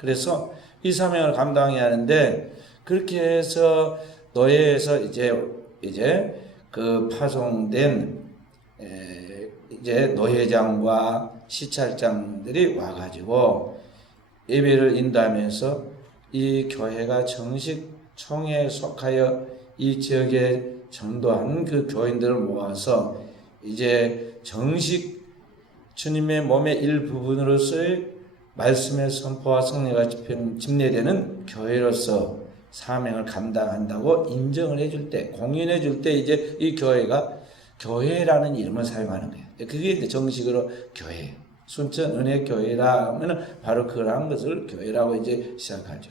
그래서 이 사명을 감당해야 하는데, 그렇게 해서 노예에서 이제 그 파송된 이제 노회장과 시찰장들이 와가지고 예배를 인도하면서 이 교회가 정식 총회에 속하여 이 지역에 전도하는 그 교인들을 모아서 이제 정식 주님의 몸의 일부분으로서의 말씀의 선포와 성례가 집례되는 교회로서 사명을 감당한다고 인정을 해줄 때, 공인해 줄 때 이제 이 교회가 교회라는 이름을 사용하는 거예요. 그게 이제 정식으로 교회, 순천 은혜교회라 하면 바로 그러한 것을 교회라고 이제 시작하죠.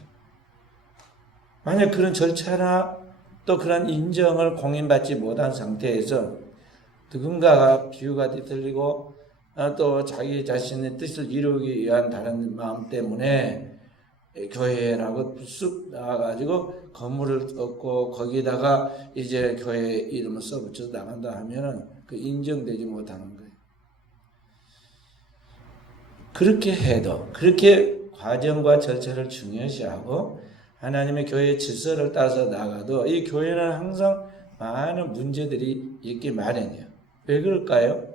만약 그런 절차나 또 그런 인정을 공인받지 못한 상태에서 누군가가 비유가 뒤틀리고 또 자기 자신의 뜻을 이루기 위한 다른 마음 때문에 교회라고 쑥 나와가지고 건물을 얻고 거기다가 이제 교회 이름을 써붙여서 나간다 하면은 그 인정되지 못하는 거예요. 그렇게 해도, 그렇게 과정과 절차를 중요시하고 하나님의 교회의 질서를 따라서 나가도 이 교회는 항상 많은 문제들이 있기 마련이에요. 왜 그럴까요?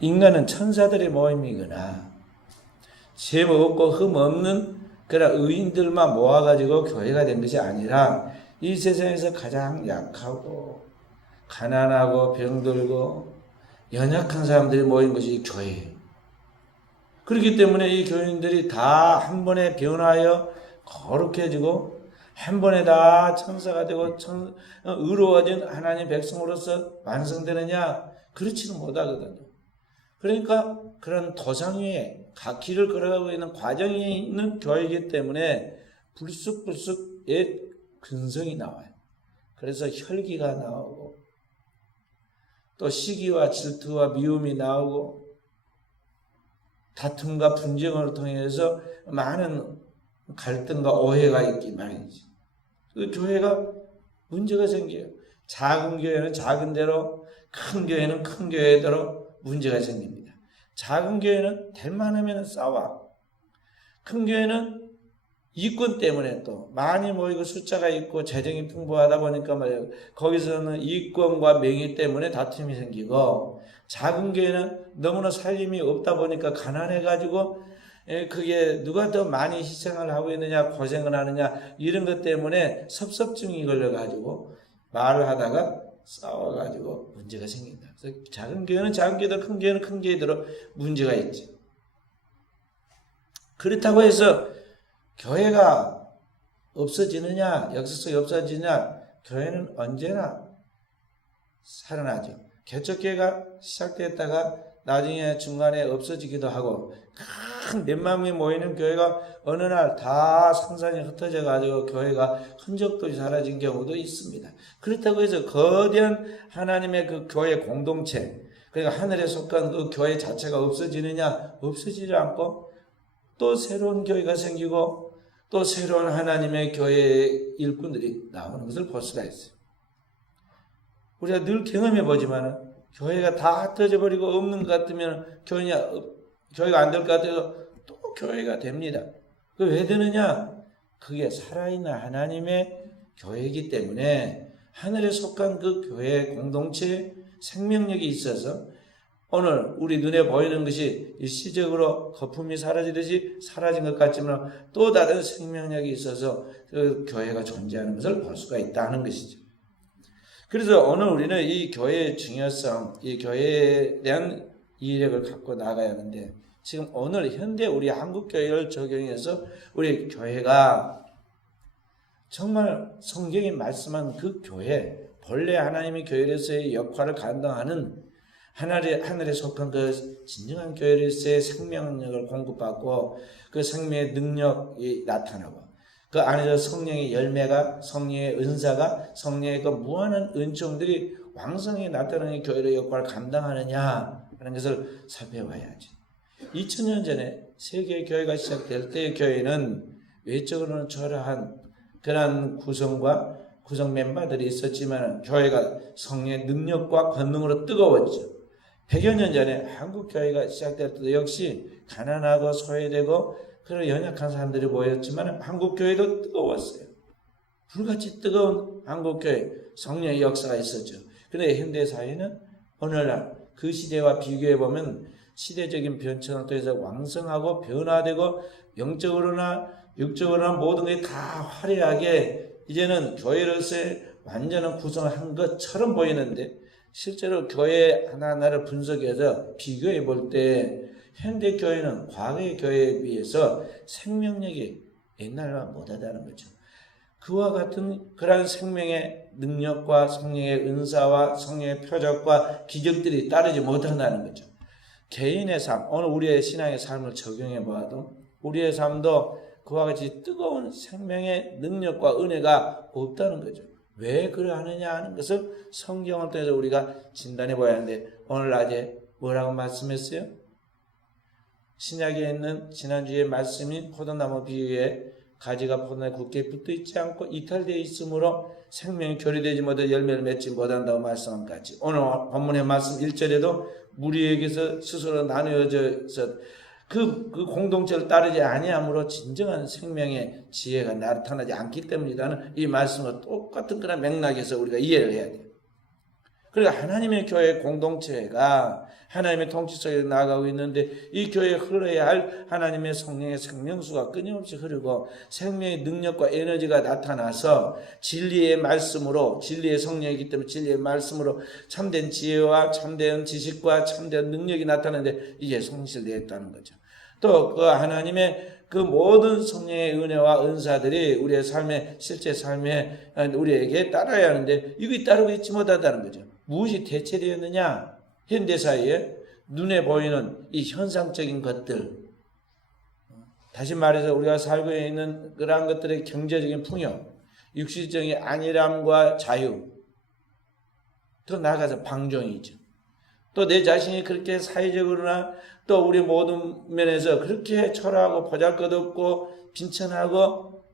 인간은 천사들의 모임이거나 죄 없고 흠 없는 그런 의인들만 모아가지고 교회가 된 것이 아니라 이 세상에서 가장 약하고 가난하고 병들고 연약한 사람들이 모인 것이 교회예요. 그렇기 때문에 이 교인들이 다 한 번에 변화하여 거룩해지고 한 번에 다 천사가 되고 의로워진 하나님 백성으로서 완성되느냐? 그렇지는 못하거든요. 그러니까 그런 도상 위에 길을 걸어가고 있는 과정에 있는 교회이기 때문에 불쑥불쑥 옛 근성이 나와요. 그래서 혈기가 나오고 또 시기와 질투와 미움이 나오고 다툼과 분쟁을 통해서 많은 갈등과 오해가 있기 마련이지. 그 교회가 문제가 생겨요. 작은 교회는 작은 대로, 큰 교회는 큰 교회대로 문제가 생깁니다. 작은 교회는 될 만하면 싸워. 큰 교회는 이권 때문에 또 많이 모이고 숫자가 있고 재정이 풍부하다 보니까 말이에요. 거기서는 이권과 명예 때문에 다툼이 생기고, 작은 교회는 너무나 살림이 없다 보니까 가난해가지고 그게 누가 더 많이 희생을 하고 있느냐, 고생을 하느냐, 이런 것 때문에 섭섭증이 걸려가지고 말을 하다가 싸워가지고 문제가 생긴다. 그래서 작은 교회는 작은 교회대로, 큰 교회는 큰 교회대로 문제가 있지. 그렇다고 해서 교회가 없어지느냐, 역사 속에 없어지느냐? 교회는 언제나 살아나죠. 개척교회가 시작됐다가 나중에 중간에 없어지기도 하고, 큰 몇만 명이 모이는 교회가 어느 날 다 산산이 흩어져 가지고 교회가 흔적도 사라진 경우도 있습니다. 그렇다고 해서 거대한 하나님의 그 교회 공동체, 그러니까 하늘에 속한 그 교회 자체가 없어지느냐? 없어지지 않고 또 새로운 교회가 생기고 또 새로운 하나님의 교회의 일꾼들이 나오는 것을 볼 수가 있어요. 우리가 늘 경험해 보지만 교회가 다 흩어져 버리고 없는 것 같으면 교회가 안 될 것 같아도 또 교회가 됩니다. 그 왜 되느냐? 그게 살아있는 하나님의 교회이기 때문에 하늘에 속한 그 교회 공동체의 생명력이 있어서 오늘 우리 눈에 보이는 것이 일시적으로 거품이 사라지듯이 사라진 것 같지만 또 다른 생명력이 있어서 그 교회가 존재하는 것을 볼 수가 있다는 것이죠. 그래서 오늘 우리는 이 교회의 중요성, 이 교회에 대한 이해력을 갖고 나가야 하는데, 지금 오늘 현대 우리 한국 교회를 적용해서 우리 교회가 정말 성경이 말씀한 그 교회, 본래 하나님의 교회로서의 역할을 감당하는 하늘에 속한 그 진정한 교회로서의 생명력을 공급받고 그 생명의 능력이 나타나고 그 안에서 성령의 열매가, 성령의 은사가, 성령의 그 무한한 은총들이 왕성히 나타나는 교회의 역할을 감당하느냐 하는 것을 살펴봐야지. 2000년 전에 세계 교회가 시작될 때의 교회는 외적으로는 초라한 그런 구성 멤버들이 있었지만 교회가 성령의 능력과 권능으로 뜨거웠죠. 100여 년 전에 한국 교회가 시작될 때도 역시 가난하고 소외되고 그런 연약한 사람들이 모였지만 한국 교회도 뜨거웠어요. 불같이 뜨거운 한국 교회 성령의 역사가 있었죠. 그런데 현대 사회는 오늘날 그 시대와 비교해 보면 시대적인 변천을 통해서 왕성하고 변화되고 영적으로나 육적으로나 모든 게 다 화려하게 이제는 교회로서의 완전한 구성을 한 것처럼 보이는데 실제로 교회 하나하나를 분석해서 비교해 볼 때 현대 교회는 과거의 교회에 비해서 생명력이 옛날과 못하다는 거죠. 그와 같은 그러한 생명의 능력과 성령의 은사와 성령의 표적과 기적들이 따르지 못한다는 거죠. 개인의 삶, 오늘 우리의 신앙의 삶을 적용해 봐도 우리의 삶도 그와 같이 뜨거운 생명의 능력과 은혜가 없다는 거죠. 왜 그러하느냐 하는 것을 성경을 통해서 우리가 진단해 봐야 하는데 오늘 낮에 뭐라고 말씀했어요? 신약에 있는 지난주의 말씀인 포도나무 비유에 가지가 포도나무에 굳게 붙어 있지 않고 이탈되어 있으므로 생명이 교류되지 못해 열매를 맺지 못한다고 말씀한 같이 오늘 본문의 말씀 1절에도 무리에게서 스스로 나누어져서 그 공동체를 따르지 아니함으로 진정한 생명의 지혜가 나타나지 않기 때문이라는 이 말씀과 똑같은 그런 맥락에서 우리가 이해를 해야 돼요. 그러니까 하나님의 교회 공동체가 하나님의 통치 속에 나아가고 있는데 이 교회에 흘러야 할 하나님의 성령의 생명수가 끊임없이 흐르고 생명의 능력과 에너지가 나타나서 진리의 말씀으로 진리의 성령이기 때문에 진리의 말씀으로 참된 지혜와 참된 지식과 참된 능력이 나타나는데 이게 성실되었다는 거죠. 또 그 하나님의 그 모든 성령의 은혜와 은사들이 우리의 삶에 실제 삶에 우리에게 따라야 하는데 이것이 따르고 있지 못하다는 거죠. 무엇이 대체되었느냐? 현대사회에 눈에 보이는 이 현상적인 것들, 다시 말해서 우리가 살고 있는 그러한 것들의 경제적인 풍요, 육신적인 안일함과 자유, 더 나아가서 방종이죠. 또 내 자신이 그렇게 사회적으로나 또 우리 모든 면에서 그렇게 초라하고 보잘것없고 빈천하고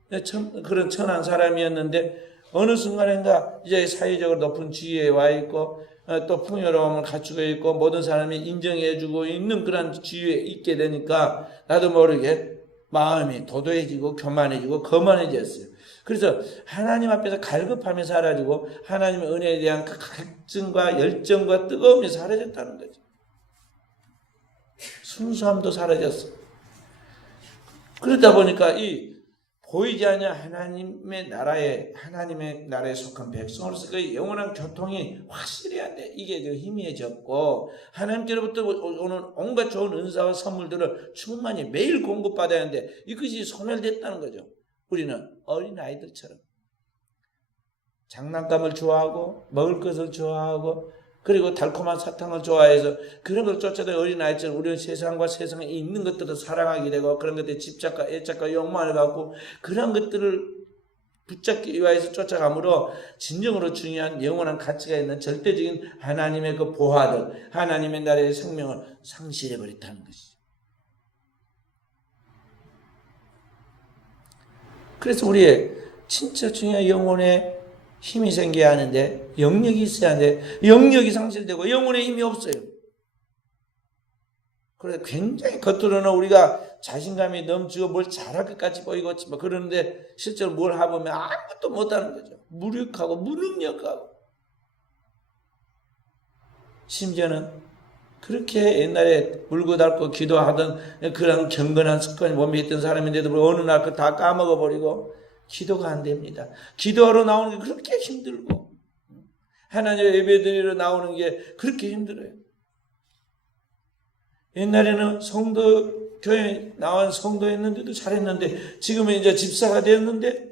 그런 천한 사람이었는데 어느 순간인가 이제 사회적으로 높은 지위에 와 있고 또 풍요로움을 갖추고 있고 모든 사람이 인정해주고 있는 그런 지위에 있게 되니까 나도 모르게 마음이 도도해지고 교만해지고 거만해졌어요. 그래서 하나님 앞에서 갈급함이 사라지고 하나님의 은혜에 대한 그 갈증과 열정과 뜨거움이 사라졌다는 거죠. 순수함도 사라졌어. 그러다 보니까 이 보이지 않는 하나님의 나라에 속한 백성으로서 그 영원한 교통이 확실해야 돼. 이게 좀 희미해졌고 하나님께로부터 오는 온갖 좋은 은사와 선물들을 충만히 매일 공급받아야 하는데 이것이 소멸됐다는 거죠. 우리는 어린아이들처럼 장난감을 좋아하고 먹을 것을 좋아하고 그리고 달콤한 사탕을 좋아해서 그런 걸 쫓아다니는 어린아이처럼 우리는 세상과 세상에 있는 것들을 사랑하게 되고 그런 것들에 집착과 애착과 욕망을 갖고 그런 것들을 붙잡기 위해서 쫓아가므로 진정으로 중요한 영원한 가치가 있는 절대적인 하나님의 그 보화들, 하나님의 나라의 생명을 상실해버렸다는 것이죠. 그래서 우리의 진짜 중요한 영혼의 힘이 생겨야 하는데 영역이 있어야 하는데 영역이 상실되고 영혼의 힘이 없어요. 그래서 굉장히 겉으로는 우리가 자신감이 넘치고 뭘 잘할 것 같이 보이고 그러는데 실제로 뭘 해보면 아무것도 못하는 거죠. 무력하고 무능력하고 심지어는 그렇게 옛날에 물고 닦고 기도하던 그런 경건한 습관이 몸에 있던 사람인데도 어느 날 그 다 까먹어버리고 기도가 안 됩니다. 기도하러 나오는 게 그렇게 힘들고 하나님의 예배드리러 나오는 게 그렇게 힘들어요. 옛날에는 교회 나온 성도였는데도 잘했는데 지금은 이제 집사가 되었는데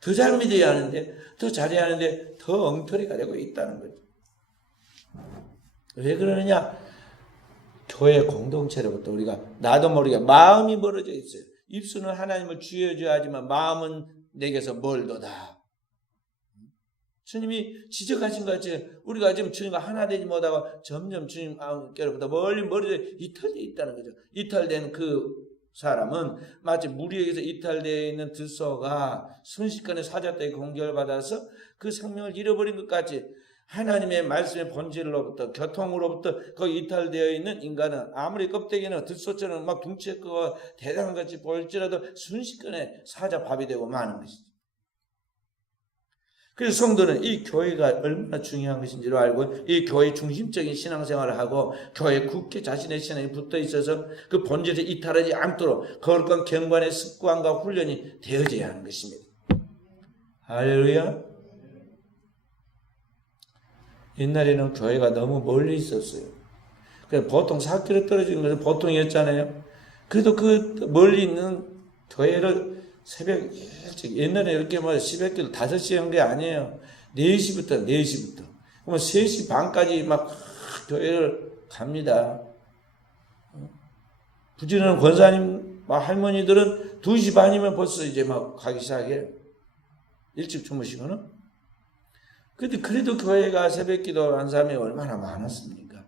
더 잘 믿어야 하는데 더 잘해야 하는데 더 엉터리가 되고 있다는 거죠. 왜 그러느냐? 교회 공동체로부터 우리가 나도 모르게 마음이 멀어져 있어요. 입술은 하나님을 주여줘야 하지만 마음은 내게서 멀도다. 주님이 지적하신 것 같이 우리가 지금 주님과 하나 되지 못하고 점점 주님께로부터 멀리 이탈되어 있다는 거죠. 이탈된 그 사람은 마치 무리에게서 이탈되어 있는 들소가 순식간에 사자떼에 공격을 받아서 그 생명을 잃어버린 것 같이 하나님의 말씀의 본질로부터 교통으로부터 거기 이탈되어 있는 인간은 아무리 껍데기는 들소처럼 막 둥치고 대단한 것이 보일지라도 순식간에 사자밥이 되고 마는 것이죠. 그래서 성도는 이 교회가 얼마나 중요한 것인지를 알고 이 교회 중심적인 신앙생활을 하고 교회에 굳게 자신의 신앙이 붙어 있어서 그 본질에 이탈하지 않도록 거룩한 경관의 습관과 훈련이 되어져야 하는 것입니다. 할렐루야. 옛날에는 교회가 너무 멀리 있었어요. 그래서 보통 4km 떨어지는 것은 보통이었잖아요. 그래도 그 멀리 있는 교회를 새벽 일찍, 옛날에 이렇게 뭐 10km 5시에 한 게 아니에요. 4시부터. 그러면 3시 반까지 막 교회를 갑니다. 부지런한 권사님, 할머니들은 2시 반이면 벌써 이제 막 가기 시작해요. 일찍 주무시거나. 근데 그래도 교회가 새벽 기도 한 사람이 얼마나 많았습니까?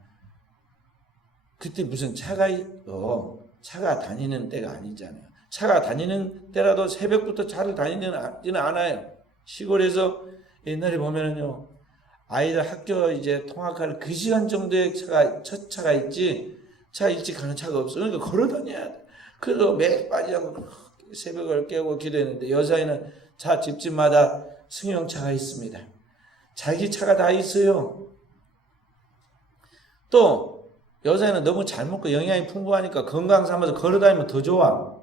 그때 무슨 차가 다니는 때가 아니잖아요. 차가 다니는 때라도 새벽부터 차를 다니지는 않아요. 시골에서 옛날에 보면은요, 아이들 학교 이제 통학할 그 시간 정도의 첫 차가 있지, 차 일찍 가는 차가 없어. 그러니까 걸어 다녀야 돼. 그래도 매일 빠지지 않고 새벽을 깨고 기도했는데, 여사이는 집집마다 승용차가 있습니다. 자기 차가 다 있어요. 또 여자애는 너무 잘 먹고 영양이 풍부하니까 건강 삼아서 걸어다니면 더 좋아.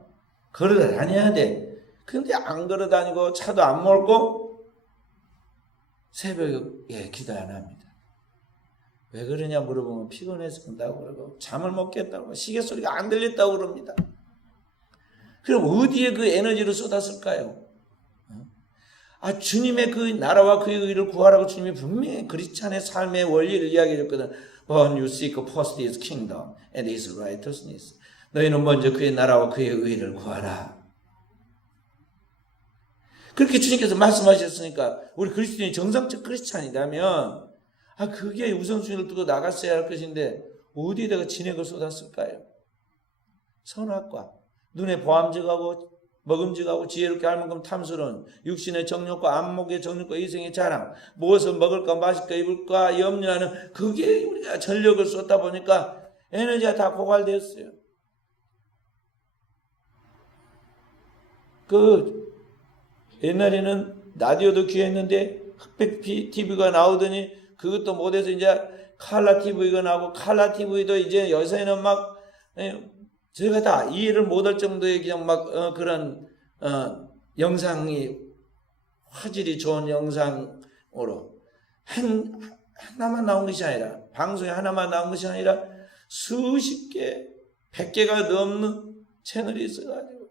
걸어다녀야 돼. 근데 안 걸어다니고 차도 안 몰고 새벽에 기도 안 합니다. 왜 그러냐 물어보면 피곤해서 그런다고 그러고 잠을 못 깼다고 시계 소리가 안 들렸다고 그럽니다. 그럼 어디에 그 에너지를 쏟았을까요? 주님의 그 나라와 그의 의를 구하라고 주님이 분명히 크리스찬의 삶의 원리를 이야기해 줬거든. But you seek first his kingdom and his righteousness. 너희는 먼저 그의 나라와 그의 의를 구하라. 그렇게 주님께서 말씀하셨으니까 우리 그리스도인이 정상적 크리스찬이라면 그게 우선순위를 두고 나갔어야 할 것인데 어디에다가 진액을 쏟았을까요? 선악과 눈에 보암직하고 먹음직하고 지혜롭게 할 만큼 탐스러운 육신의 정욕과 안목의 정욕과 이생의 자랑, 무엇을 먹을까 마실까 입을까 염려하는 그게 우리가 전력을 쏟다 보니까 에너지가 다 고갈되었어요. 옛날에는 라디오도 귀했는데 흑백 TV가 나오더니 그것도 못해서 이제 칼라 TV가 나오고 칼라 TV도 이제 요새는 막 저희가 다 이해를 못할 정도의 그냥 막 그런 영상이 화질이 좋은 영상으로 하나만 나온 것이 아니라 방송에 하나만 나온 것이 아니라 수십 개, 100개가 넘는 채널이 있어가지고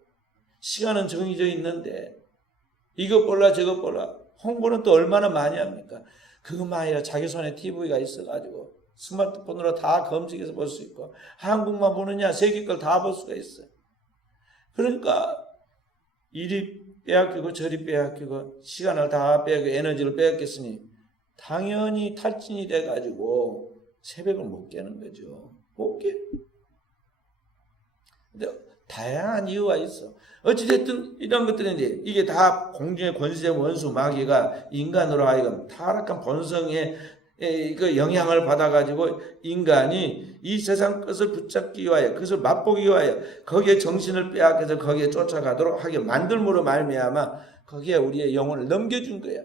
시간은 정해져 있는데 이것 볼라 저것 볼라 홍보는 또 얼마나 많이 합니까? 그것만 아니라 자기 손에 TV가 있어가지고 스마트폰으로 다 검색해서 볼 수 있고 한국만 보느냐 세계 걸 다 볼 수가 있어요. 그러니까 이리 빼앗기고 저리 빼앗기고 시간을 다 빼앗기고 에너지를 빼앗겼으니 당연히 탈진이 돼가지고 새벽을 못 깨는 거죠. 못 깨. 근데 다양한 이유가 있어. 어찌됐든 이런 것들인데 이게 다 공중의 권세 원수 마귀가 인간으로 하여금 타락한 본성에 그 영향을 받아가지고 인간이 이 세상 것을 붙잡기 위하여 그것을 맛보기 위하여 거기에 정신을 빼앗겨서 거기에 쫓아가도록 하게 만들므로 말미암아 거기에 우리의 영혼을 넘겨준 거야.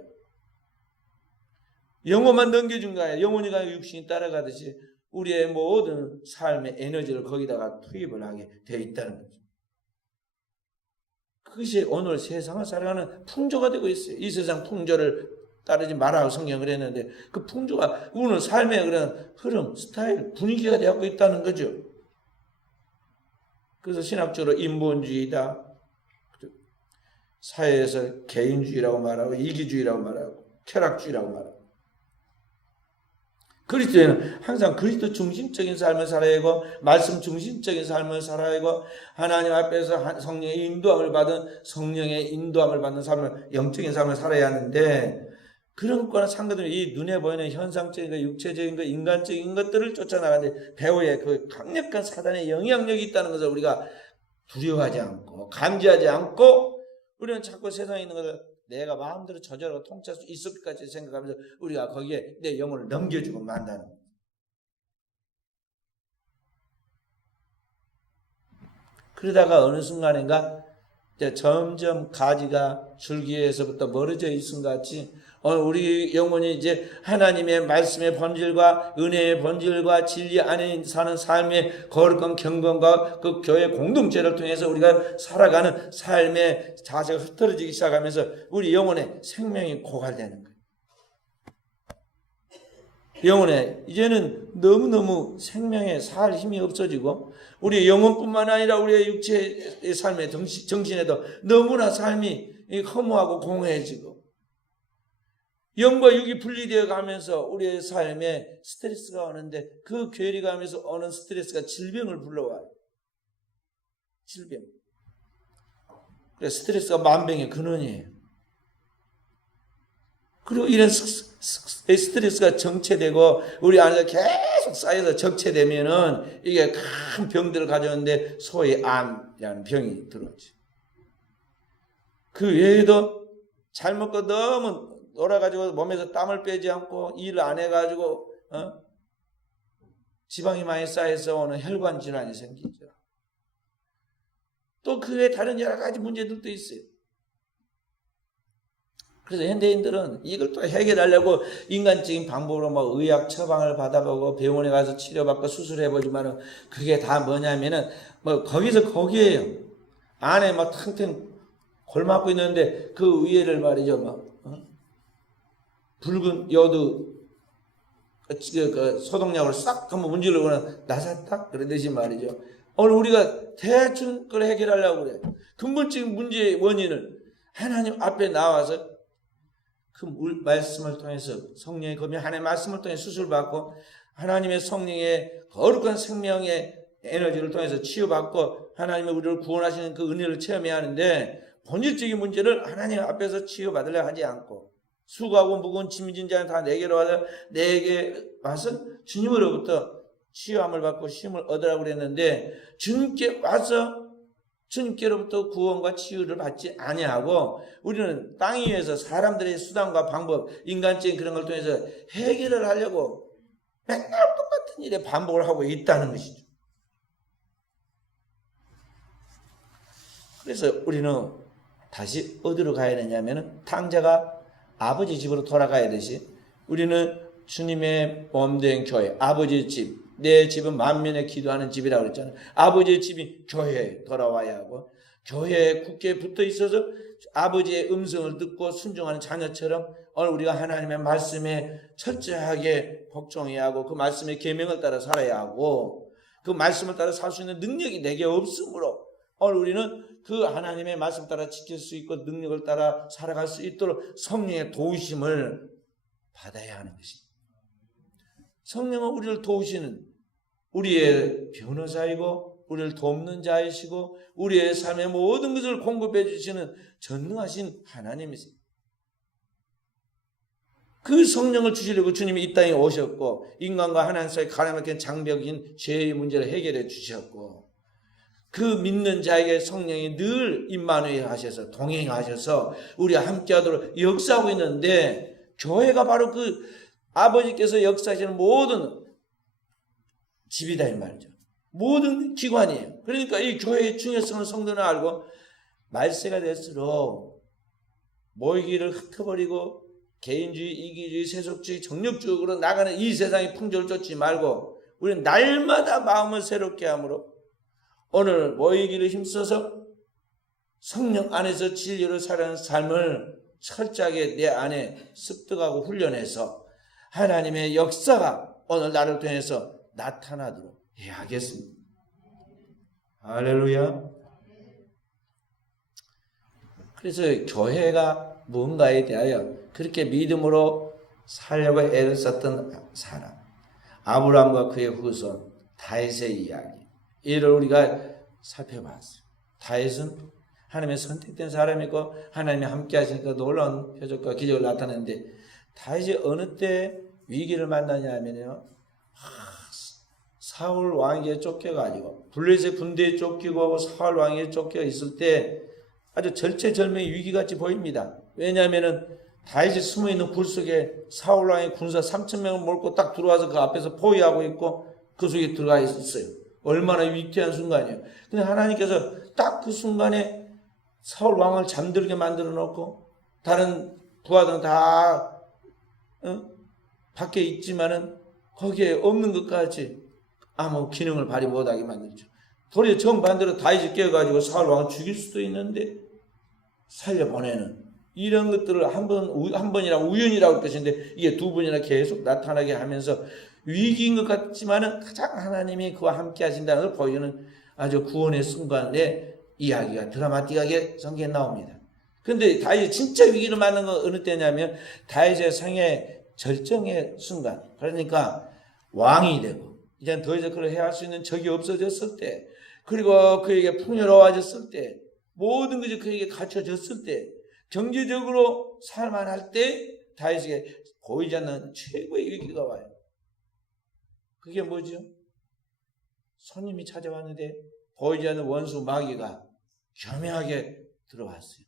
영혼만 넘겨준 거야. 영혼이 가고 육신이 따라가듯이 우리의 모든 삶의 에너지를 거기다가 투입을 하게 되어 있다는 거죠. 그것이 오늘 세상을 살아가는 풍조가 되고 있어요. 이 세상 풍조를 따르지 말라고 성경을 했는데 그 풍조가 오늘 삶의 그런 흐름, 스타일, 분위기가 되고 있다는 거죠. 그래서 신학적으로 인본주의다. 사회에서 개인주의라고 말하고 이기주의라고 말하고 쾌락주의라고 말하고 그리스도인은 항상 그리스도 중심적인 삶을 살아야 하고 말씀 중심적인 삶을 살아야 하고 하나님 앞에서 성령의 인도함을 받는 삶을 영적인 삶을 살아야 하는데 그런 것과는 상관없이 이 눈에 보이는 현상적인 것, 육체적인 것, 인간적인 것들을 쫓아나가는데 배후에 그 강력한 사단의 영향력이 있다는 것을 우리가 두려워하지 않고 감지하지 않고 우리는 자꾸 세상에 있는 것을 내가 마음대로 조절하고 통치할 수 있을까지 생각하면서 우리가 거기에 내 영혼을 넘겨주고 만다는 거예요. 그러다가 어느 순간인가 점점 가지가 줄기에서부터 멀어져 있은 것 같이 우리 영혼이 이제 하나님의 말씀의 본질과 은혜의 본질과 진리 안에 사는 삶의 거룩한 경건과 그 교회 공동체를 통해서 우리가 살아가는 삶의 자세가 흐트러지기 시작하면서 우리 영혼의 생명이 고갈되는 거예요. 영혼에 이제는 너무너무 생명에 살 힘이 없어지고 우리의 영혼뿐만 아니라 우리의 육체의 삶의 정신에도 너무나 삶이 허무하고 공허해지고 영과 육이 분리되어 가면서 우리의 삶에 스트레스가 오는데 그 괴리감에서 오는 스트레스가 질병을 불러와요. 질병. 그래서 스트레스가 만병의 근원이에요. 그리고 이런 스트레스가 정체되고 우리 안에서 계속 쌓여서 적체되면은 이게 큰 병들을 가져오는데 소위 암이라는 병이 들어오죠. 그 외에도 잘 먹고 너무 놀아가지고 몸에서 땀을 빼지 않고 일 안 해가지고 지방이 많이 쌓여서 오는 혈관 질환이 생기죠. 또 그 외에 다른 여러 가지 문제들도 있어요. 그래서 현대인들은 이걸 또 해결하려고 인간적인 방법으로 뭐 의학 처방을 받아보고 병원에 가서 치료받고 수술해보지만은 그게 다 뭐냐면은 뭐 거기서 거기에요. 안에 막 탕탕 골맞고 있는데 그 위에를 말이죠. 막 붉은 여두 그 소독약으로 싹 한번 문지르고는 나사딱 그러듯이 말이죠. 오늘 우리가 대충 그걸 해결하려고 그래. 근본적인 문제의 원인을 하나님 앞에 나와서 그 말씀을 통해서 성령의 검이 하나님의 말씀을 통해 수술받고 하나님의 성령의 거룩한 생명의 에너지를 통해서 치유받고 하나님의 우리를 구원하시는 그 은혜를 체험해야 하는데 본질적인 문제를 하나님 앞에서 치유받으려 하지 않고 수고하고 무거운 짐이 진 자는 다 내게로 와서 내게 와서 주님으로부터 치유함을 받고 쉼을 얻으라고 그랬는데 주님께 와서 주님께로부터 구원과 치유를 받지 아니하고 우리는 땅 위에서 사람들의 수단과 방법, 인간적인 그런 걸 통해서 해결을 하려고 맨날 똑같은 일에 반복을 하고 있다는 것이죠. 그래서 우리는 다시 어디로 가야 되냐면 탕자가 아버지 집으로 돌아가야 되시 우리는 주님의 몸된 교회, 아버지의 집, 내 집은 만민의 기도하는 집이라고 그랬잖아요. 아버지의 집이 교회에 돌아와야 하고 교회에 굳게 붙어 있어서 아버지의 음성을 듣고 순종하는 자녀처럼 오늘 우리가 하나님의 말씀에 철저하게 복종해야 하고 그 말씀의 계명을 따라 살아야 하고 그 말씀을 따라 살 수 있는 능력이 내게 없으므로 오늘 우리는 그 하나님의 말씀 따라 지킬 수 있고 능력을 따라 살아갈 수 있도록 성령의 도우심을 받아야 하는 것입니다. 성령은 우리를 도우시는 우리의 변호사이고 우리를 돕는 자이시고 우리의 삶의 모든 것을 공급해 주시는 전능하신 하나님이세요. 그 성령을 주시려고 주님이 이 땅에 오셨고 인간과 하나님 사이에 가라막힌 장벽인 죄의 문제를 해결해 주셨고 그 믿는 자에게 성령이 늘 임마누엘 하셔서 동행하셔서 우리와 함께하도록 역사하고 있는데 교회가 바로 그 아버지께서 역사하시는 모든 집이다 이 말이죠. 모든 기관이에요. 그러니까 이 교회의 중요성을 성도는 알고 말세가 될수록 모이기를 흩어버리고 개인주의, 이기주의, 세속주의, 정력주의로 나가는 이 세상의 풍조를 쫓지 말고 우리는 날마다 마음을 새롭게 함으로 오늘 모이기를 힘써서 성령 안에서 진리로 살아가는 삶을 철저하게 내 안에 습득하고 훈련해서 하나님의 역사가 오늘 나를 통해서 나타나도록 해야 하겠습니다. 할렐루야. 그래서 교회가 무언가에 대하여 그렇게 믿음으로 살려고 애를 썼던 사람 아브라함과 그의 후손 다윗의 이야기 이를 우리가 살펴봤어요. 다윗은 하나님의 선택된 사람이고 하나님이 함께 하시니까 놀라운 표적과 기적을 나타내는데 다윗이 어느 때 위기를 만나냐 하면요 사울 왕에게 쫓겨가지고 블레셋 군대에 쫓기고 사울 왕에게 쫓겨 있을 때 아주 절체절명의 위기같이 보입니다. 왜냐하면은 다윗이 숨어있는 굴 속에 사울왕의 군사 3,000명을 몰고 딱 들어와서 그 앞에서 포위하고 있고 그 속에 들어가 있었어요. 얼마나 위태한 순간이에요. 근데 하나님께서 딱 그 순간에 사울왕을 잠들게 만들어 놓고 다른 부하들은 다 밖에 있지만은 거기에 없는 것 같이 아무 기능을 발휘 못하게 만들죠. 도리어 정반대로 다윗이 깨어가지고 사울왕을 죽일 수도 있는데 살려보내는 이런 것들을 한 번이랑 우연이라고 할 것인데 이게 두 번이나 계속 나타나게 하면서 위기인 것 같지만은 가장 하나님이 그와 함께 하신다는 걸 보이는 아주 구원의 순간에 이야기가 드라마틱하게 성경에 나옵니다. 그런데 다윗이 진짜 위기를 맞는 건 어느 때냐면 다윗의 생애 절정의 순간, 그러니까 왕이 되고 이제 더 이상 그걸 해야 할 수 있는 적이 없어졌을 때, 그리고 그에게 풍요로워졌을 때, 모든 것이 그에게 갖춰졌을 때, 경제적으로 살만할 때 다윗에게 보이지 않는 최고의 위기가 와요. 그게 뭐죠? 손님이 찾아왔는데 보이지 않는 원수 마귀가 교묘하게 들어왔어요.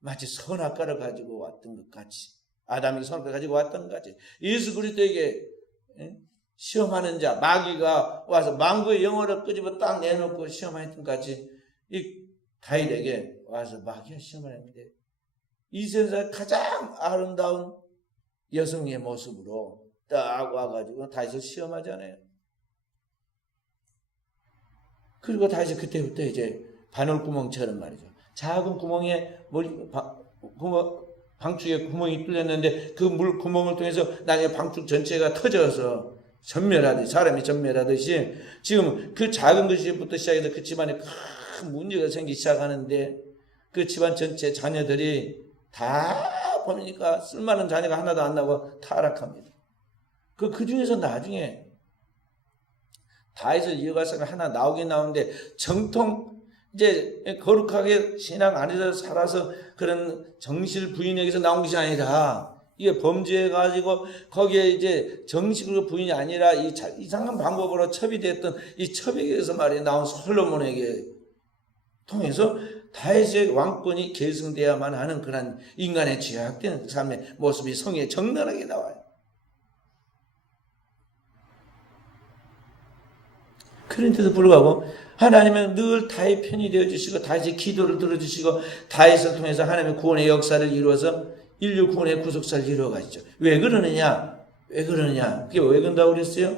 마치 선악과를 가지고 왔던 것 같이, 아담이 선악과를 가지고 왔던 것 같이 예수 그리스도에게 시험하는 자 마귀가 와서 망구의 영혼을 끄집어 딱 내놓고 시험했던 것 같이 이 다윗에게 와서 마귀가 시험을 했는데 이 세상에 가장 아름다운 여성의 모습으로 딱 와가지고 다윗을 시험하잖아요. 그리고 다윗이 그때부터 이제 바늘구멍처럼 말이죠. 작은 구멍에 방축에 구멍이 뚫렸는데 그 물 구멍을 통해서 나중에 방축 전체가 터져서 전멸하듯이, 사람이 전멸하듯이 지금 그 작은 것부터 시작해서 그 집안에 큰 문제가 생기기 시작하는데 그 집안 전체 자녀들이 다 보니까 쓸만한 자녀가 하나도 안 나고 타락합니다. 그 중에서 나중에 다윗을 이어가서 하나 나오긴 나오는데 정통 이제 거룩하게 신앙 안에서 살아서 그런 정실 부인에게서 나온 것이 아니라 이게 범죄해가지고 거기에 이제 정식으로 부인이 아니라 이 이상한 방법으로 첩이 됐던 이 첩에게서 말이야 나온 솔로몬에게 통해서 다윗의 왕권이 계승되어야만 하는 그런 인간의 죄악된 삶의 모습이 성경에 적나라하게 나와요. 그런데도 불구하고 하나님은 늘 다윗 편이 되어주시고 다윗의 기도를 들어주시고 다윗을 통해서 하나님의 구원의 역사를 이루어서 인류 구원의 구속사를 이루어 가시죠. 왜 그러느냐? 왜 그러느냐? 그게 왜 그런다고 그랬어요?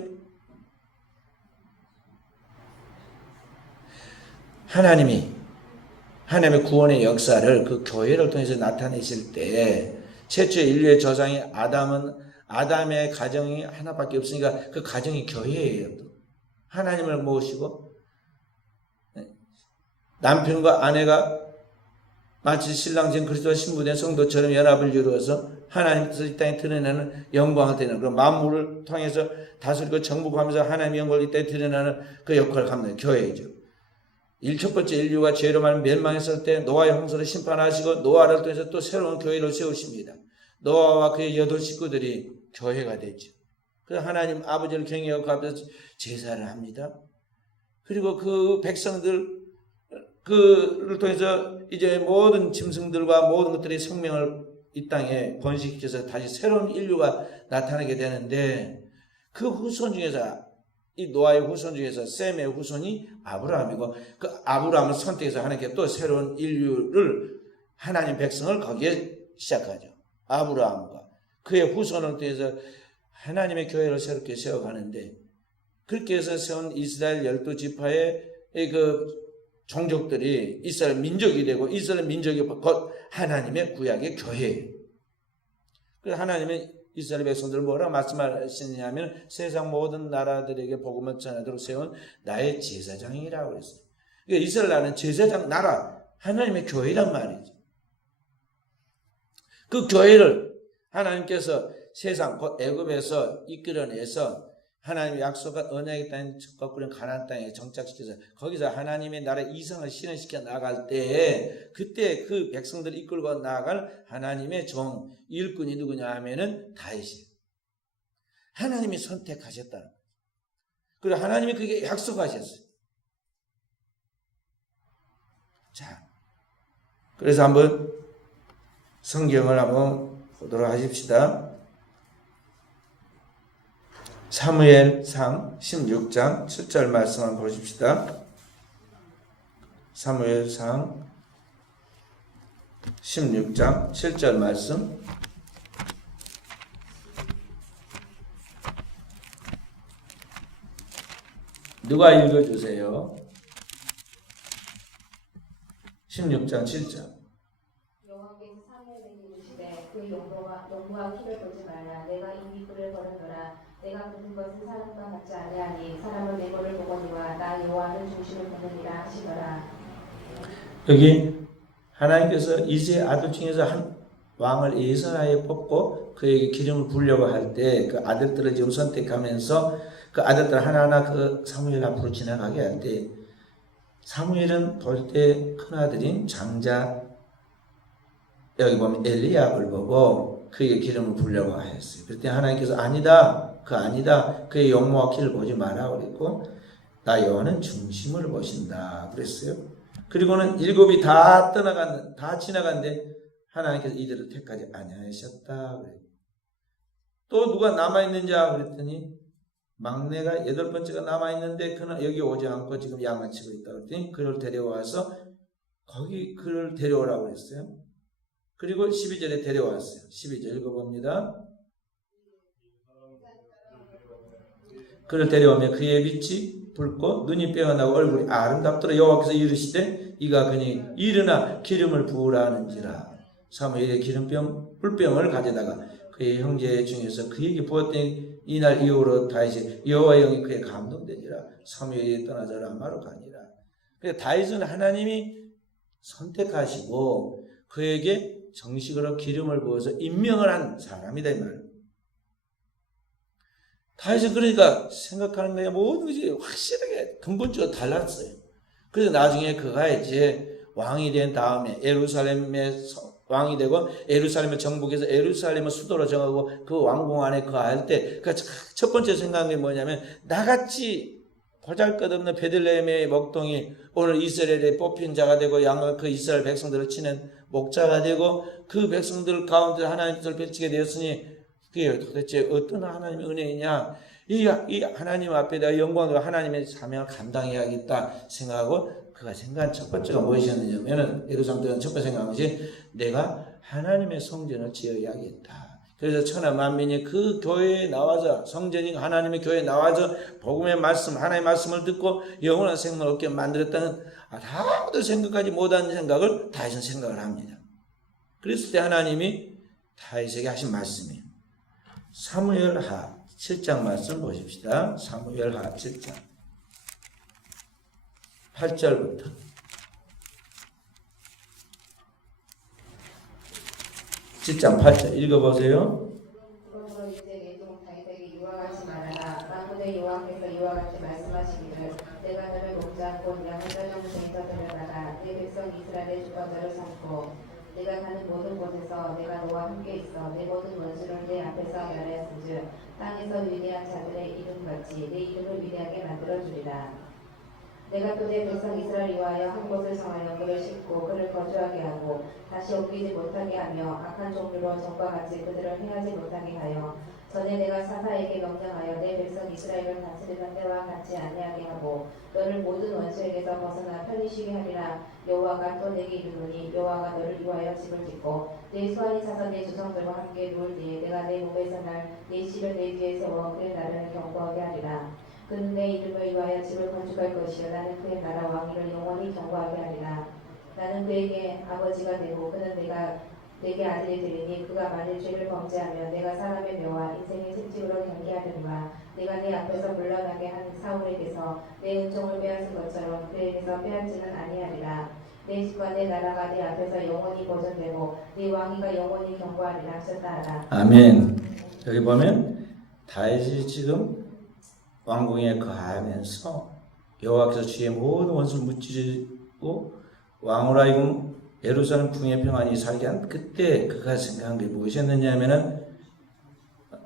하나님의 구원의 역사를 그 교회를 통해서 나타내실 때 최초의 인류의 조상이 아담의 가정이 하나밖에 없으니까 그 가정이 교회예요. 하나님을 모시고 남편과 아내가 마치 신랑전 그리스도와 신부된 성도처럼 연합을 이루어서 하나님께서 이 땅에 드러내는 영광을 드리는 그런 만물을 통해서 다스리고 정복하면서 하나님의 영광을 이 땅에 드러내는 그 역할을 합니다. 교회이죠. 첫 번째 인류가 죄로 말미암아 멸망했을 때 노아의 홍수를 심판하시고 노아를 통해서 또 새로운 교회를 세우십니다. 노아와 그의 8 식구들이 교회가 됐죠. 그래서 하나님 아버지를 경외하고 앞에서 제사를 합니다. 그리고 그 백성들 그를 통해서 이제 모든 짐승들과 모든 것들의 생명을 이 땅에 번식시켜서 다시 새로운 인류가 나타나게 되는데 그 후손 중에서 이 노아의 후손 중에서 셈의 후손이 아브라함이고 그 아브라함을 선택해서 하나님께 또 새로운 인류를 하나님 백성을 거기에 시작하죠. 아브라함과 그의 후손을 통해서 하나님의 교회를 새롭게 세워가는데 그렇게 해서 세운 이스라엘 12지파의 그 종족들이 이스라엘 민족이 되고 이스라엘 민족이 곧 하나님의 구약의 교회예요. 그래서 하나님은 이스라엘 백성들을 뭐라 말씀하시느냐면 세상 모든 나라들에게 복음을 전하도록 세운 나의 제사장이라고 그랬어요. 그러니까 이스라엘 나라는 제사장 나라 하나님의 교회란 말이죠. 그 교회를 하나님께서 세상 곧 애굽에서 이끌어내서 하나님의 약속한 언약의 땅에 거꾸로 가나안 땅에 정착시켜서 거기서 하나님의 나라의 이상을 실현시켜 나갈 때 그때 그 백성들을 이끌고 나아갈 하나님의 종 일꾼이 누구냐 하면은 다윗이에요. 하나님이 선택하셨다는 거예요. 그리고 하나님이 그게 약속하셨어요. 자, 그래서 한번 성경을 한번 보도록 하십시다. 사무엘상 16장 7절 말씀 한번 보십시다. 사무엘상 16장 7절 말씀. 누가 읽어주세요. 16장 7절. 여호와께서 사무엘에게 이르시되 그 용모와 키를 보지 말라. 내가 이미 그를 버렸노라. 내가 부른 것은 사람과 같지 아니하니 사람은 외모를 보거니와 나 여호와는 중심을 보느니라 하시더라. 여기 하나님께서 이제 아들 중에서 한 왕을 예선하에 뽑고 그에게 기름을 부으려고 할 때 그 아들들을 지금 선택하면서 그 아들들 하나하나 그 사무엘 앞으로 지나가게 할 때 사무엘은 볼 때 큰아들인 장자 여기 보면 엘리압을 보고 그에게 기름을 부으려고 하였어요. 그때 하나님께서 아니다. 그의 용모와 키를 보지 마라 그랬고 나 여호와는 중심을 보신다 그랬어요. 그리고는 7이 다 지나갔는데 하나님께서 이들을 택하지 아니하셨다 그래요. 또 누가 남아있는자 그랬더니 막내가 8번째가 남아있는데 그는 여기 오지 않고 지금 양을 치고 있다 그랬더니 그를 데려와서 거기 그를 데려오라고 그랬어요. 그리고 12절에 데려왔어요. 12절 읽어봅니다. 그를 데려오며 그의 빛이 붉고 눈이 빼어나고 얼굴이 아름답더라. 여호와께서 이르시되 이가 그니 일어나 기름을 부으라 하는지라. 사무엘의 꿀병을 가져다가 그의 형제 중에서 그에게 부었더니 이날 이후로 다윗이 여호와의 영이 그에 감동되니라. 사무엘이 떠나서 라마로 가니라. 그러니까 다윗은 하나님이 선택하시고 그에게 정식으로 기름을 부어서 임명을 한 사람이다 이 말. 다윗은 그러니까 생각하는 거에 모든 것이 확실하게 근본적으로 달랐어요. 그래서 나중에 그가 이제 왕이 된 다음에 예루살렘의 왕이 되고 예루살렘을 정복해서 예루살렘을 수도로 정하고 그 왕궁 안에 거할 때 그 첫 번째 생각한 게 뭐냐면 나같이 보잘것없는 베들레헴의 목동이 오늘 이스라엘에 뽑힌 자가 되고 양을 그 이스라엘 백성들을 치는 목자가 되고 그 백성들 가운데 하나님 뜻을 펼치게 되었으니 그게 도대체 어떤 하나님의 은혜이냐. 이 하나님 앞에 내가 영광으로 하나님의 사명을 감당해야겠다 생각하고 그가 생각한 첫 번째가 무엇이었느냐면 예루살렘 때는 첫 번째 생각한 것이 내가 하나님의 성전을 지어야겠다. 그래서 천하 만민이 그 교회에 나와서 성전인 하나님의 교회에 나와서 복음의 말씀 하나님의 말씀을 듣고 영원한 생명을 얻게 만들었다는 아무도 생각하지 못한 생각을 다윗은 생각을 합니다. 그랬을 때 하나님이 다윗에게 하신 말씀이에요. 사무엘하 7장 말씀 보십시다. 사무엘하 7장 8절부터 7장 8절 읽어보세요. 그러므로 이제 내 종 다윗에게 이와 같이 말하라. 만군의 여호와께서 이와 같이 말씀하시기를 내가 너를 목자 곧 양을 떠나는 데에서 데려다가 내 백성 이스라엘의 주권자를 삼고 내가 가는 모든 곳에서 내가 너와 함께 있어 내 모든 원수를 내 앞에서 멸하였은즉 땅에서 위대한 자들의 이름같이 내 이름을 위대하게 만들어주리라. 내가 또 내 백성 이스라엘 위하여 한 곳을 정하여 그를 싣고 그를 거주하게 하고 다시 옮기지 못하게 하며 악한 종류로 전과 같이 그들을 행하지 못하게 하여 전에 내가 사사에게 명령하여 내 백성 이스라엘을 다스리던 때와 같이 아니하게 하고 너를 모든 원수에게서 벗어나 편히 쉬게 하리라. 여호와가 또 내게 이르노니 여호와가 너를 위하여 집을 짓고 내 수완이 차서 내 조상들과 함께 누울 때에 내가 내 몸에서 내 씨를 내 뒤에 세워 그의 나라를 경고하게 하리라. 그는 내 이름을 위하여 집을 건축할 것이요 나는 그의 나라 왕위를 영원히 경고하게 하리라. 나는 그에게 아버지가 되고 그는 내게 아들이 되리니 그가 만일 죄를 범죄하면 내가 사람의 묘와 인생의 채찍으로 경계하리라. 내가 내 앞에서 물러나게 한 사울에게서 내 은총을 빼앗은 것처럼 그에게서 빼앗지는 아니하리라. 내 집과 내 나라가 내 앞에서 영원히 보존되고 내 왕위가 영원히 경고하리라 하셨다 하라. 아멘. 여기 보면 다윗이 지금 왕궁에 거하면서 여호와께서 주의 모든 원수를 무찌르고 왕으로 하여금 예루살렘 궁의 평안이 살게 한 그때 그가 생각한 게 무엇이었느냐 하면은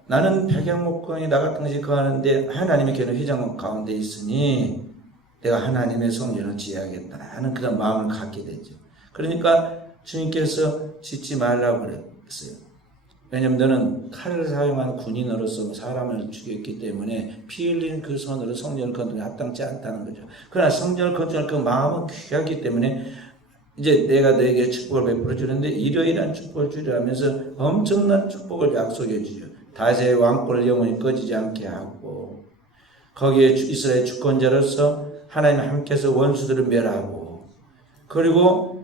나는 백양목강에 나 같은 것이 거하는데 하나님의 교회는 휘장 가운데 있으니 내가 하나님의 성전을 지어야겠다 하는 그런 마음을 갖게 되죠. 그러니까 주님께서 짓지 말라고 그랬어요. 왜냐하면 너는 칼을 사용한 군인으로서 사람을 죽였기 때문에 피 흘리는 그 손으로 성전을 건드리기 합당치 않다는 거죠. 그러나 성전을 건드리는 그 마음은 귀하기 때문에 이제 내가 너에게 축복을 베풀어 주는데 이러이러한 축복을 주려 하면서 엄청난 축복을 약속해 주죠. 다윗의 왕권을 영원히 꺼지지 않게 하고 거기에 이스라엘 주권자로서 하나님 함께해서 원수들을 멸하고 그리고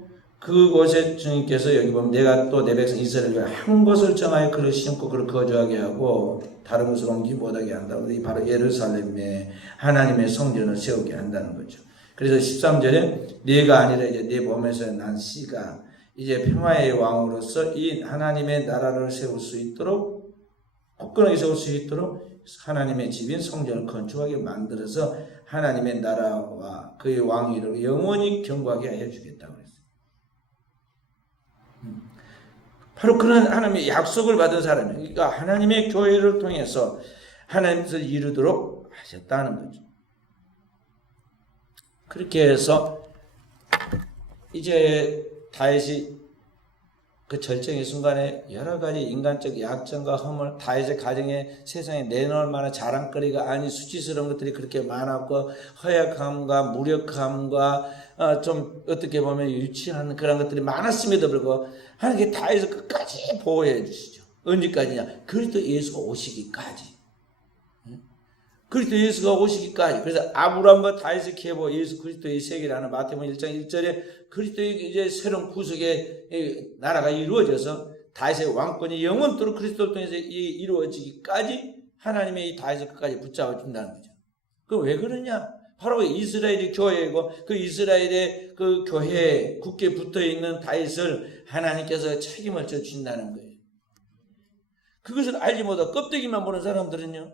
그곳에 주님께서 여기 보면 내가 또 내 백성 이스라엘을 위해 한 곳을 정하여 그를 심고 그를 거주하게 하고 다른 곳으로 옮기지 못하게 한다고. 이 바로 예루살렘에 하나님의 성전을 세우게 한다는 거죠. 그래서 13절에 네가 아니라 이제 네 몸에서 난 씨가 이제 평화의 왕으로서 이 하나님의 나라를 세울 수 있도록 굳건하게 세울 수 있도록 하나님의 집인 성전을 건축하게 만들어서 하나님의 나라와 그의 왕위를 영원히 경고하게 하여 주겠다고 했어요. 바로 그런 하나님의 약속을 받은 사람이에요. 그러니까 하나님의 교회를 통해서 하나님께서 이루도록 하셨다는 거죠. 그렇게 해서 이제 다윗이 그 절정의 순간에 여러 가지 인간적 약점과 허물, 다윗의 가정에 세상에 내놓을 만한 자랑거리가 아닌 수치스러운 것들이 그렇게 많았고 허약함과 무력함과 좀 어떻게 보면 유치한 그런 것들이 많았음에도 불구하고 하나님께 다윗을 끝까지 보호해 주시죠. 언제까지냐? 그리스도 예수가 오시기까지. 그리스도 예수가 오시기까지. 그래서 아브라함과 다윗의 계보 예수 그리스도의 세계라는 마태복음 1장 1절에 그리스도의 이제 새로운 구속의 나라가 이루어져서 다윗의 왕권이 영원토록 그리스도를 통해서 이루어지기까지 하나님의 이 다윗을 끝까지 붙잡아 준다는 거죠. 그 왜 그러냐? 바로 이스라엘이 교회이고 그 이스라엘의 그 교회에 굳게 붙어 있는 다윗을 하나님께서 책임을 져 주신다는 거예요. 그것을 알지 못하고 껍데기만 보는 사람들은요.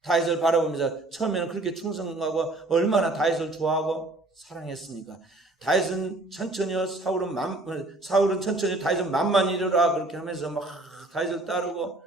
다윗을 바라보면서 처음에는 그렇게 충성하고 얼마나 다윗을 좋아하고 사랑했습니까? 다윗은 천천히요, 사울은 천천히, 다윗은 만만히 이르라 그렇게 하면서 막 다윗을 따르고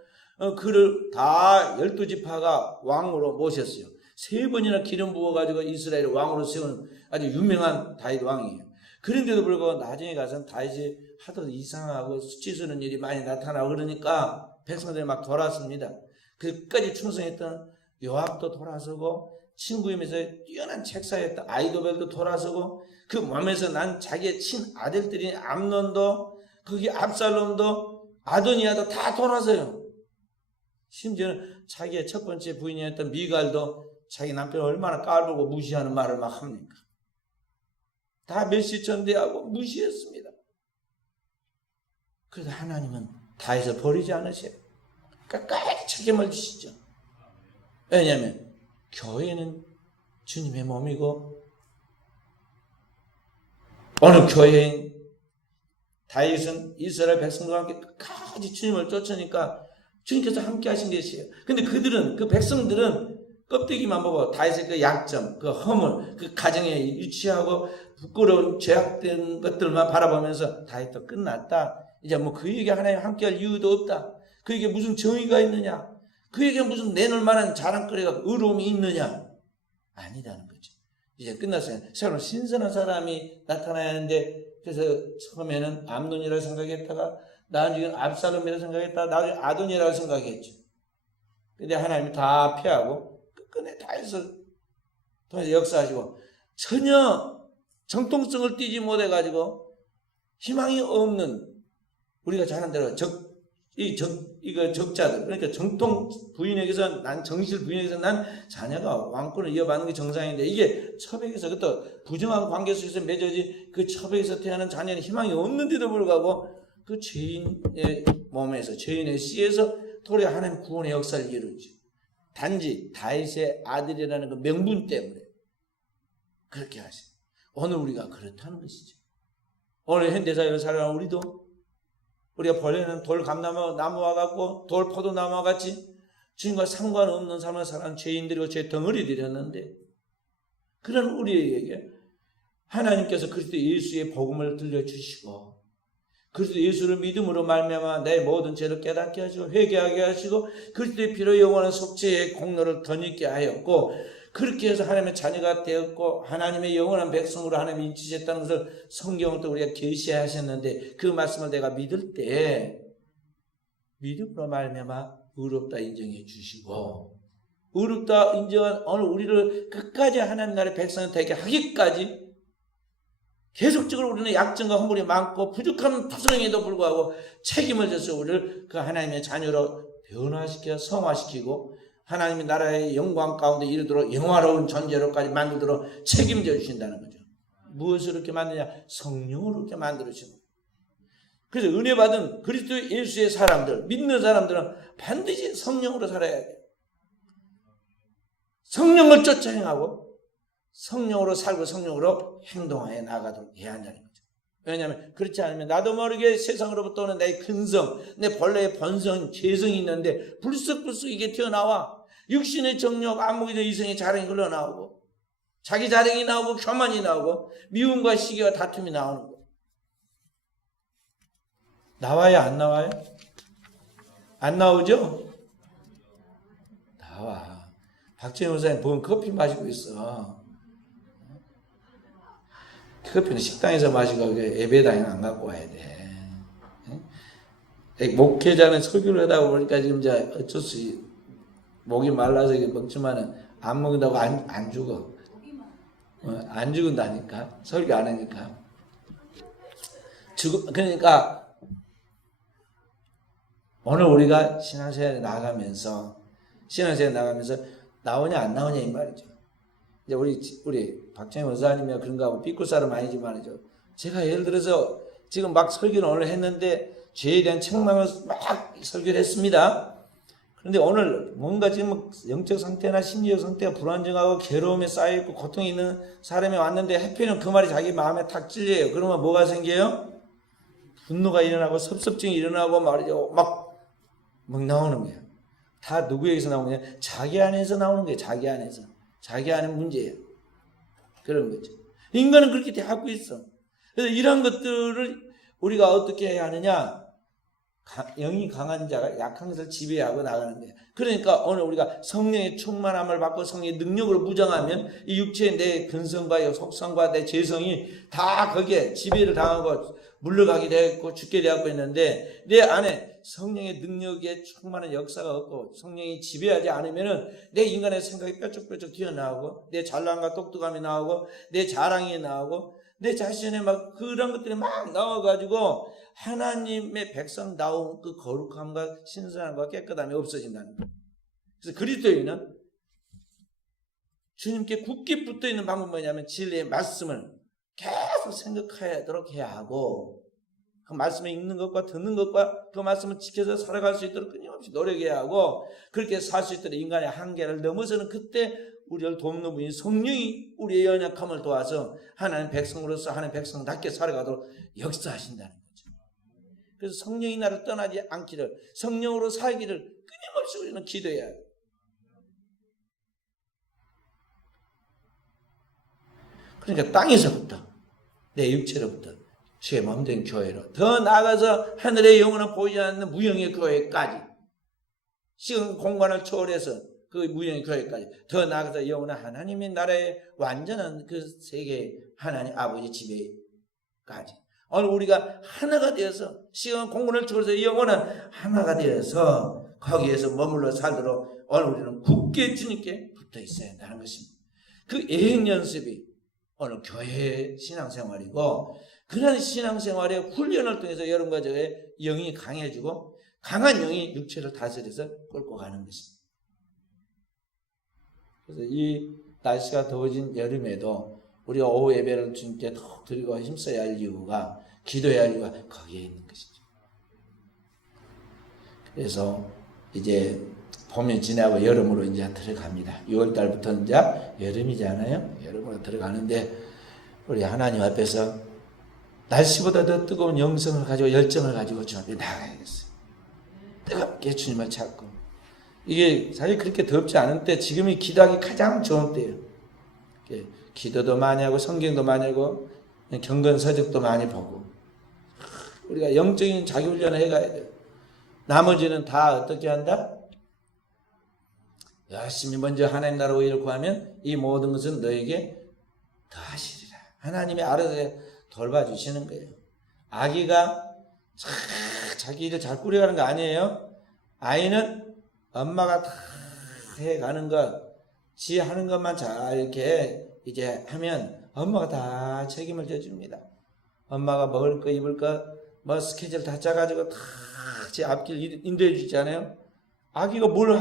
그를 다 12지파가 왕으로 모셨어요. 3번이나 기름 부어가지고 이스라엘 왕으로 세운 아주 유명한 다윗 왕이에요. 그런데도 불구하고 나중에 가서는 다윗이 하도 이상하고 수치스러운 일이 많이 나타나고 그러니까 백성들이 막 돌았습니다. 끝까지 충성했던 요압도 돌아서고 친구이면서 뛰어난 책사였던 아이도벨도 돌아서고 그 몸에서 난 자기의 친아들들인 암논도 거기 압살롬도 아도니아도 다 돌아서요. 심지어는 자기의 첫 번째 부인이었던 미갈도 자기 남편을 얼마나 깔보고 무시하는 말을 막 합니까? 다 멸시전대하고 무시했습니다. 그래서 하나님은 다윗을 버리지 않으세요. 끝까지 책임을 지시죠. 왜냐하면 교회는 주님의 몸이고 어느 교회인 다윗은 이스라엘 백성들과 함께 끝까지 주님을 쫓으니까 주님께서 함께 하신 것이에요. 근데 그들은 그 백성들은 껍데기만 보고 다윗의 그 약점, 그 허물, 그 가정에 유치하고 부끄러운 죄악된 것들만 바라보면서 다윗도 끝났다. 이제 뭐 그에게 하나님 함께할 이유도 없다. 그에게 무슨 정의가 있느냐? 그에게 무슨 내놓을 만한 자랑거리가 의로움이 있느냐? 아니다는 거죠. 이제 끝났어요. 새로운 신선한 사람이 나타나야 하는데 그래서 처음에는 암논이라고 생각했다가 나중에는 압살롬이라고 생각했다가 나중에 아도니아라고 생각했죠. 근데 하나님이 다 피하고 끝내 다윗을 통해서 역사하시고 전혀 정통성을 띠지 못해가지고 희망이 없는 우리가 잘한 대로 적자들, 그러니까 정통 부인에게서 난 정실 부인에게서 난 자녀가 왕권을 이어받는 게 정상인데 이게 첩에게서 그것도 부정한 관계 속에서 맺어진 그 첩에게서 태어난 자녀는 희망이 없는데도 불구하고 그 죄인의 몸에서 죄인의 씨에서 도리어 하나님 구원의 역사를 이루죠. 단지 다윗의 아들이라는 그 명분 때문에 그렇게 하세요. 오늘 우리가 그렇다는 것이죠. 오늘 현대사회를 살아가는 우리가 벌레는 돌 감나무와 같고 돌 포도나무와 같이 주님과 상관없는 삶을 살아가는 죄인들이고 죄 덩어리들이었는데 그런 우리에게 하나님께서 그리스도 예수의 복음을 들려주시고 그리스도 예수를 믿음으로 말미암아 내 모든 죄를 깨닫게 하시고 회개하게 하시고 그리스도의 피로 영원한 속죄의 공로를 덧입게 하였고 그렇게 해서 하나님의 자녀가 되었고 하나님의 영원한 백성으로 하나님이 인치셨다는 것을 성경을 또 우리가 계시하셨는데 그 말씀을 내가 믿을 때 믿음으로 말미암아 의롭다 인정해 주시고 의롭다 인정한 오늘 우리를 끝까지 하나님 나라의 백성이 되게 하기까지 계속적으로 우리는 약점과 허물이 많고 부족한 투성에도 불구하고 책임을 져서 우리를 그 하나님의 자녀로 변화시켜 성화시키고 하나님의 나라의 영광 가운데 이르도록 영화로운 존재로까지 만들도록 책임져 주신다는 거죠. 무엇으로 이렇게 만드냐? 성령으로 이렇게 만들어 주시는 거예요. 그래서 은혜 받은 그리스도 예수의 사람들, 믿는 사람들은 반드시 성령으로 살아야 돼요. 성령을 쫓아 행하고 성령으로 살고 성령으로 행동하여 나가도록 해야 한다는 거죠. 왜냐하면 그렇지 않으면 나도 모르게 세상으로부터 오는 나의 근성, 내 본래의 본성, 죄성이 있는데 불쑥불쑥 이게 튀어나와 육신의 정욕, 안목이든 이성의 자랑이 흘러나오고 자기 자랑이 나오고 교만이 나오고 미움과 시기와 다툼이 나오는 거예요. 나와요? 안 나와요? 안 나오죠? 나와. 박정희 목사님 보면 커피 마시고 있어. 커피는 식당에서 마시고 예배당에 안 갖고 와야 돼. 목회자는 설교를 하다 보니까 지금 이제 어쩔 수 없이 목이 말라서 먹지만은 안 먹는다고 안 죽어. 안 죽은다니까. 설교 안 하니까. 그러니까 오늘 우리가 신앙생활에 나가면서 나오냐 안 나오냐 이 말이죠. 이제 우리 박정희 원사님이야 그런가 하고 삐꾸 사람 아니지만이죠. 제가 예를 들어서 지금 막 설교를 오늘 했는데 죄에 대한 책망을 막 설교를 했습니다. 그런데 오늘 뭔가 지금 영적 상태나 심리적 상태가 불안정하고 괴로움에 쌓여있고 고통이 있는 사람이 왔는데 해피는 그 말이 자기 마음에 탁 찔려요. 그러면 뭐가 생겨요? 분노가 일어나고 섭섭증이 일어나고 말이죠. 막 나오는 거예요. 다 누구에게서 나오는 거냐? 자기 안에서 나오는 거예요. 자기 안에서. 자기 안에 문제예요. 그런 거죠. 인간은 그렇게 되고 있어. 그래서 이런 것들을 우리가 어떻게 해야 하느냐? 영이 강한 자가 약한 것을 지배하고 나가는 거예요. 그러니까 오늘 우리가 성령의 충만함을 받고 성령의 능력으로 무장하면 이 육체의 내 근성과 속성과 내 죄성이 다 거기에 지배를 당하고 물러가게 되었고 죽게 되었고 있는데 내 안에 성령의 능력에 충만한 역사가 없고 성령이 지배하지 않으면은 내 인간의 생각이 뾰족뾰족 튀어나오고 내 잘남과 똑똑함이 나오고 내 자랑이 나오고 내 자신의 막 그런 것들이 막 나와가지고 하나님의 백성다운 그 거룩함과 신선함과 깨끗함이 없어진다는 거예요. 그래서 그리스도인은 주님께 굳게 붙어있는 방법은 뭐냐면 진리의 말씀을 계속 생각하도록 해야 하고 그 말씀을 읽는 것과 듣는 것과 그 말씀을 지켜서 살아갈 수 있도록 끊임없이 노력해야 하고 그렇게 살 수 있도록 인간의 한계를 넘어서는 그때 우리를 돕는 분이 성령이 우리의 연약함을 도와서 하나님 백성으로서 하나님 백성답게 살아가도록 역사하신다는 거죠. 그래서 성령이 나를 떠나지 않기를 성령으로 살기를 끊임없이 우리는 기도해야 해요. 그러니까 땅에서부터 내 육체로부터 주의 몸된 교회로 더 나아가서 하늘의 영혼을 보이지 않는 무형의 교회까지 시간 공간을 초월해서 그 무형의 교회까지 더 나아가서 영원한 하나님의 나라의 완전한 그 세계 하나님 아버지 지배까지 오늘 우리가 하나가 되어서 시간 공간을 초월해서 영원한 하나가 되어서 거기에서 머물러 살도록 오늘 우리는 굳게 주님께 붙어 있어야 한다는 것입니다. 그 예행 연습이 오늘 교회 신앙생활이고 그런 신앙생활의 훈련을 통해서 여러분과 저의 영이 강해지고 강한 영이 육체를 다스려서 끌고 가는 것입니다. 그래서 이 날씨가 더워진 여름에도 우리가 오후 예배를 주님께 더 드리고 힘써야 할 이유가 기도해야 할 이유가 거기에 있는 것이죠. 그래서 이제 봄이 지나고 여름으로 이제 들어갑니다. 6월 달부터 이제 여름이잖아요. 여름으로 들어가는데 우리 하나님 앞에서 날씨보다 더 뜨거운 영성을 가지고 열정을 가지고 주 앞에 나가야겠어요. 뜨겁게 주님을 찾고 이게 사실 그렇게 덥지 않은 때 지금이 기도하기 가장 좋은 때예요. 기도도 많이 하고 성경도 많이 하고 경건서적도 많이 보고 우리가 영적인 자기훈련을 해가야 돼요. 나머지는 다 어떻게 한다? 열심히 먼저 하나님 나라와 의를 구하면 이 모든 것은 너에게 더하시리라. 하나님이 알아서 돌봐주시는 거예요. 아기가 자기 일을 잘 꾸려가는 거 아니에요. 아이는 엄마가 다 해가는 것, 지 하는 것만 잘 이렇게 이제 하면 엄마가 다 책임을 져줍니다. 엄마가 먹을 거 입을 거 뭐 스케줄 다 짜가지고 다 제 앞길 인도해 주잖아요. 아기가 뭘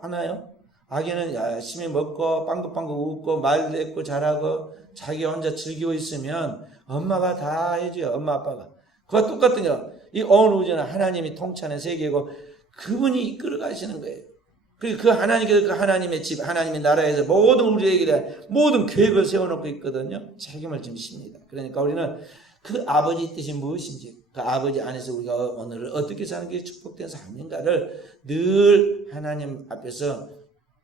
하나요? 아기는 열심히 먹고 빵긋빵긋 웃고 말도 했고 잘하고 자기 혼자 즐기고 있으면 엄마가 다 해줘요. 엄마 아빠가. 그와 똑같은요. 이 온 우주는 하나님이 통치하는 세계고 그분이 이끌어 가시는 거예요. 그리고 그 하나님께서 그 하나님의 집, 하나님의 나라에서 모든 우리에게 대한 모든 계획을 세워놓고 있거든요. 책임을 지십니다. 그러니까 우리는 그 아버지 뜻이 무엇인지, 그 아버지 안에서 우리가 오늘을 어떻게 사는 게 축복된 삶인가를 늘 하나님 앞에서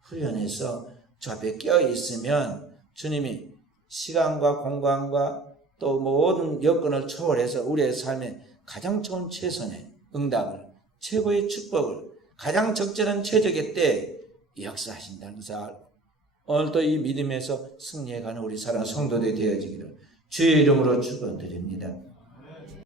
훈련해서 저 앞에 깨어 있으면 주님이 시간과 공간과 또 모든 여건을 초월해서 우리의 삶에 가장 좋은 최선의 응답을, 최고의 축복을, 가장 적절한 최적의 때에 역사하신다는 것을 알고 오늘도 이 믿음에서 승리해가는 우리 사랑 성도들이 되어지기를 주의 이름으로 축원드립니다.